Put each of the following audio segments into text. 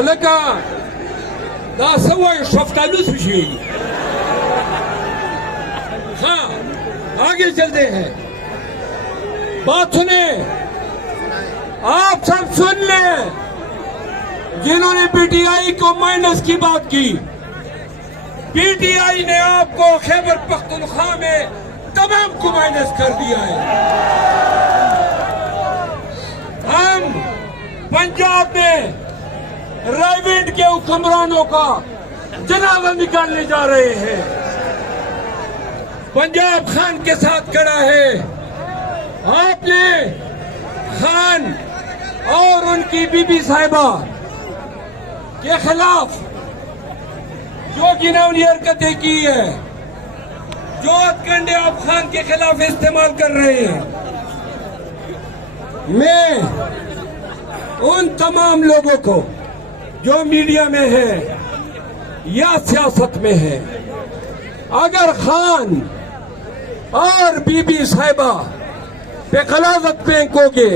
लगा दा सवा शफ्तालू सुशी। हाँ, आगे चलते हैं। बात सुने, आप सब सुन लें। जिन्होंने पीटीआई को माइनस की बात की, पीटीआई ने आपको खैबर पख्तूनख्वा में तमाम को माइनस कर दिया है। हम पंजाब में रायविंड के हुक्मरानों का जनाजा निकालने जा रहे हैं। पंजाब खान के साथ खड़ा है। आपने खान और उनकी बीबी साहिबा के खिलाफ जो घिनौनी हरकतें की है, जो हथकंडे आप खान के खिलाफ इस्तेमाल कर रहे हैं, मैं उन तमाम लोगों को जो मीडिया में है या सियासत में है, अगर खान और बीबी साहिबा पे खलाजत फेंकोगे,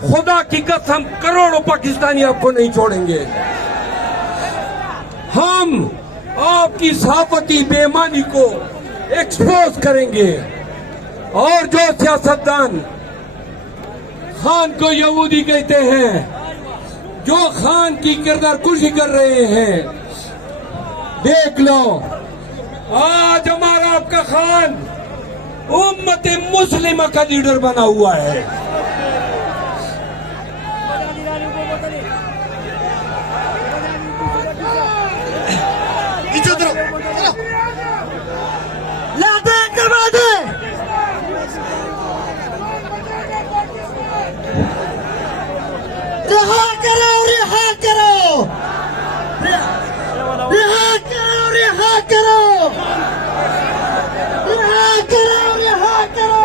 खुदा की कसम करोड़ों पाकिस्तानी आपको नहीं छोड़ेंगे। हम आपकी सहाफती बेईमानी को एक्सपोज करेंगे और जो सियासतदान खान को यहूदी कहते हैं, जो खान की किरदार कुशी कर रहे हैं, देख लो आज हमारा आपका खान उम्मत मुस्लिमा का लीडर बना हुआ है। रिहा करो, रिहा करो, रिहा करो, रिहा करो, रिहा करो, रिहा करो।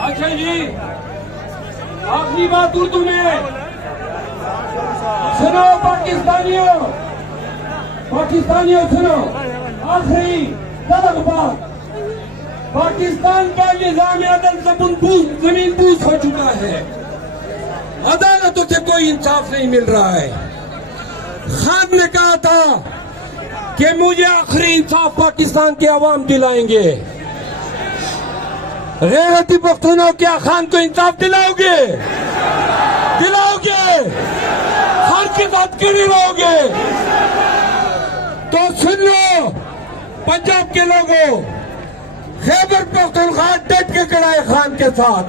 अच्छा जी, आखिरी बात उर्दू में सुनो। पाकिस्तानियों सुनो, आखिरी तलक बात। पाकिस्तान का निजाम अदल जमीन बूस हो चुका है। अदालतों से कोई इंसाफ नहीं मिल रहा है। खान ने कहा था कि मुझे आखिरी इंसाफ पाकिस्तान के अवाम दिलाएंगे। गैरती पख्तूनों क्या खान को इंसाफ दिलाओगे? दिलाओगे? खान के साथ क्यों नहीं रहोगे? तो सुन लो पंजाब के लोगों, खैबर पख्तूनख्वा डट के खड़ा है खान के साथ।